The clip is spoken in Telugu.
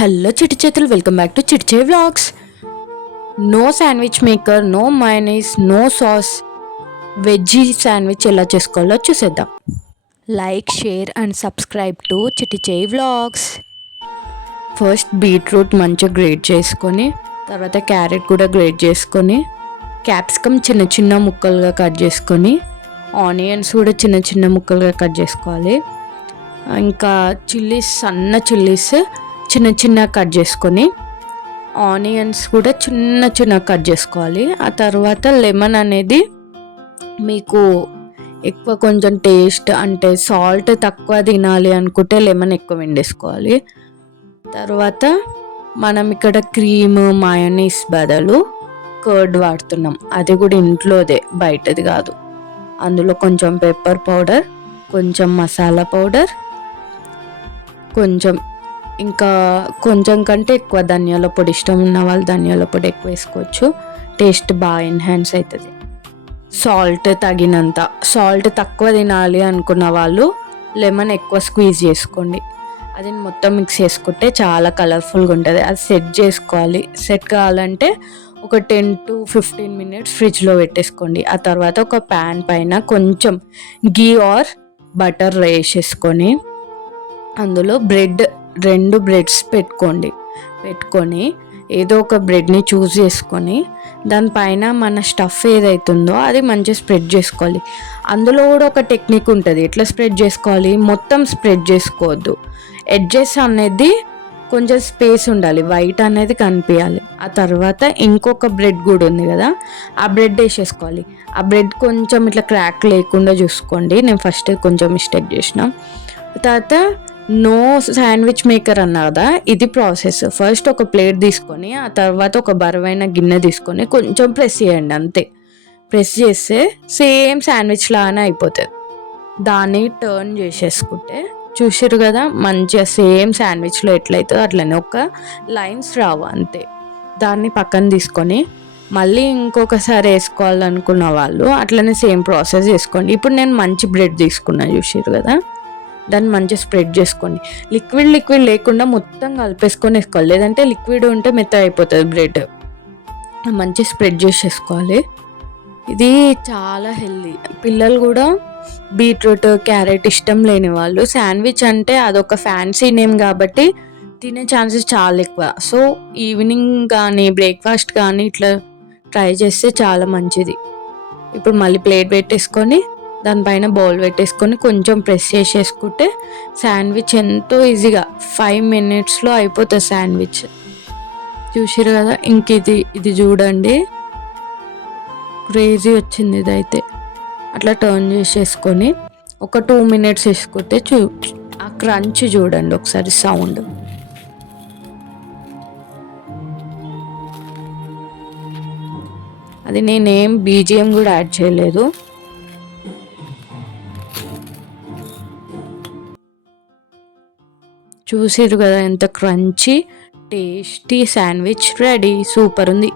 హలో చిటి చేతులు welcome back to చిటిచే vlogs no sandwich maker no mayonnaise no sauce veggie sandwich ఎలా చేసుకోవాలో చూసేద్దాం. Like share and subscribe to చిటిచే vlogs first beetroot మంచిగా గ్రేట్ చేసుకొని తర్వాత క్యారెట్ కూడా గ్రేట్ చేసుకొని క్యాప్సికమ్ చిన్న చిన్న ముక్కలుగా కట్ చేసుకొని ఆనియన్స్ కూడా చిన్న చిన్న ముక్కలుగా కట్ చేసుకోవాలి. ఇంకా చిల్లీస్ సన్న చిల్లీస్ చిన్న చిన్న కట్ చేసుకొని ఆనియన్స్ కూడా చిన్న చిన్న కట్ చేసుకోవాలి. ఆ తర్వాత లెమన్ అనేది మీకు ఎక్కువ కొంచెం టేస్ట్ అంటే సాల్ట్ తక్కువ తినాలి అనుకుంటే లెమన్ ఎక్కువ వండేసుకోవాలి తర్వాత మనం ఇక్కడ క్రీమ్ మయోనీస్ బదులు కర్డ్ వాడుతున్నాం. అది కూడా ఇంట్లోదే బయటది కాదు. అందులో కొంచెం పెప్పర్ పౌడర్ కొంచెం మసాలా పౌడర్ కొంచెం ఇంకా కొంచెం కంటే ఎక్కువ ధనియాల పొడి ఇష్టం ఉన్న వాళ్ళు ధనియాల పొడి ఎక్కువ వేసుకోవచ్చు. టేస్ట్ బాగా ఎన్హాన్స్ అవుతుంది సాల్ట్ తగినంత. సాల్ట్ తక్కువ తినాలి అనుకున్న వాళ్ళు లెమన్ ఎక్కువ స్క్వీజ్ చేసుకోండి. అది మొత్తం మిక్స్ చేసుకుంటే చాలా కలర్ఫుల్గా ఉంటుంది. అది సెట్ చేసుకోవాలి. సెట్ కావాలంటే ఒక టెన్ టు ఫిఫ్టీన్ మినిట్స్ ఫ్రిడ్జ్లో పెట్టేసుకోండి. ఆ తర్వాత ఒక ప్యాన్ పైన కొంచెం గీ ఆర్ బటర్ వేసేసుకొని అందులో బ్రెడ్ రెండు బ్రెడ్స్ పెట్టుకోండి. పెట్టుకొని ఏదో ఒక బ్రెడ్ని చూస్ చేసుకొని దానిపైన మన స్టఫ్ ఏదైతుందో అది మంచిగా స్ప్రెడ్ చేసుకోవాలి. అందులో కూడా ఒక టెక్నిక్ ఉంటుంది. ఎట్లా స్ప్రెడ్ చేసుకోవాలి? మొత్తం స్ప్రెడ్ చేసుకోవద్దు. ఎడ్జెస్ అనేది కొంచెం స్పేస్ ఉండాలి. వైట్ అనేది కనిపించాలి ఆ తర్వాత ఇంకొక బ్రెడ్ కూడా ఉంది కదా ఆ బ్రెడ్ వేసేసుకోవాలి. ఆ బ్రెడ్ కొంచెం ఇట్లా క్రాక్ లేకుండా చూసుకోండి. నేను ఫస్ట్ కొంచెం మిస్టేక్ చేసిన. తర్వాత నో శాండ్విచ్ మేకర్ అన్నా కదా ఇది ప్రాసెస్. ఫస్ట్ ఒక ప్లేట్ తీసుకొని ఆ తర్వాత ఒక బరువైన గిన్నె తీసుకొని కొంచెం ప్రెస్ చేయండి అంతే. ప్రెస్ చేస్తే సేమ్ శాండ్విచ్ లానే అయిపోతుంది. దాన్ని టర్న్ చేసేసుకుంటే చూసారు కదా మంచిగా సేమ్ శాండ్విచ్లో ఎట్లయితుందో అట్లనే ఒక లైన్స్ రావు అంతే. దాన్ని పక్కన తీసుకొని మళ్ళీ ఇంకొకసారి వేసుకోవాలనుకున్న వాళ్ళు అట్లనే సేమ్ ప్రాసెస్ చేసుకోండి. ఇప్పుడు నేను మంచి బ్రెడ్ తీసుకున్నా చూసారు కదా. దాన్ని మంచిగా స్ప్రెడ్ చేసుకోండి. లిక్విడ్ లిక్విడ్ లేకుండా మొత్తం కలిపేసుకొని వేసుకోవాలి లేదంటే లిక్విడ్ ఉంటే మెత్త అయిపోతుంది బ్రెడ్. మంచిగా స్ప్రెడ్ చేసేసుకోవాలి. ఇది చాలా హెల్దీ. పిల్లలు కూడా బీట్రూట్ క్యారెట్ ఇష్టం లేని వాళ్ళు. శాండ్విచ్ అంటే అదొక ఫ్యాన్సీ నేమ్ కాబట్టి తినే ఛాన్సెస్ చాలా ఎక్కువ. సో ఈవినింగ్ కానీ బ్రేక్ఫాస్ట్ కానీ ఇట్లా ట్రై చేస్తే చాలా మంచిది. ఇప్పుడు మళ్ళీ ప్లేట్ పెట్టేసుకొని దానిపైన బౌల్ పెట్టేసుకొని కొంచెం ప్రెస్ చేసేసుకుంటే శాండ్విచ్ ఎంతో ఈజీగా ఫైవ్ మినిట్స్లో అయిపోతుంది శాండ్విచ్. చూసారు కదా ఇంక ఇది ఇది చూడండి. క్రేజీ వచ్చింది ఇదైతే. అట్లా టర్న్ చేసేసుకొని ఒక టూ మినిట్స్ వేసుకుంటే చూ ఆ క్రంచ్ చూడండి ఒకసారి సౌండ్. అది నేనేం బీజిఎం కూడా యాడ్ చేయలేదు. చూసిరు కదా ఎంత crunchy tasty sandwich ready super ఉంది.